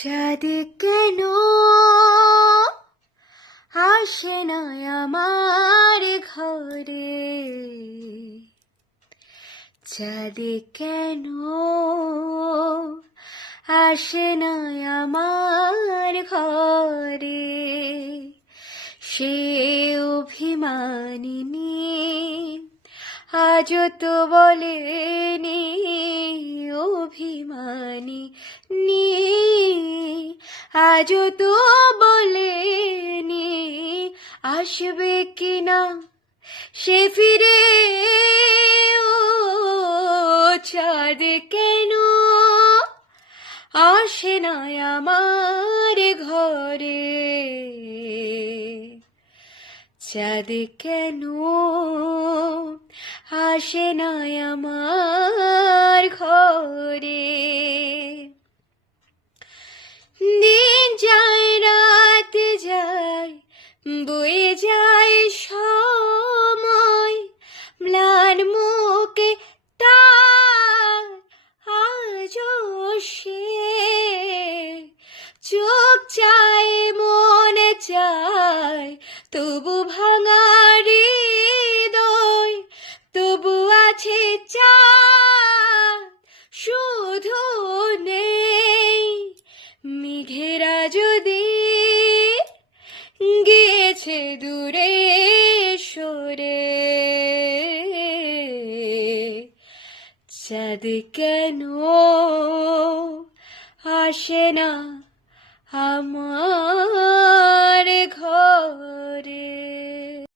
চাঁদ কেন আসে না আমার ঘরে, চাঁদ কেন আসে না আমার ঘরে, সে অভিমানিনী আজও তো বলেনি, অভিমানিনী আজও তো বলেনি আসবে কিনা সে ফিরে। ও চাঁদ কেন আসে না আমার ঘরে, চাঁদ কেন আসে না আমার ঘরে। দিন যায় রাত যায় বয়ে যায় সময়, ম্লান মুখে তার আজও সে চোখ চায় মন চায় তবু ভাঙা হৃদয়, তবু আছে চাঁদ শুধু নেই। মেঘেরা যদি গিয়েছে দূরে সরে, চাঁদ কেন আসে না আমার ঘরে।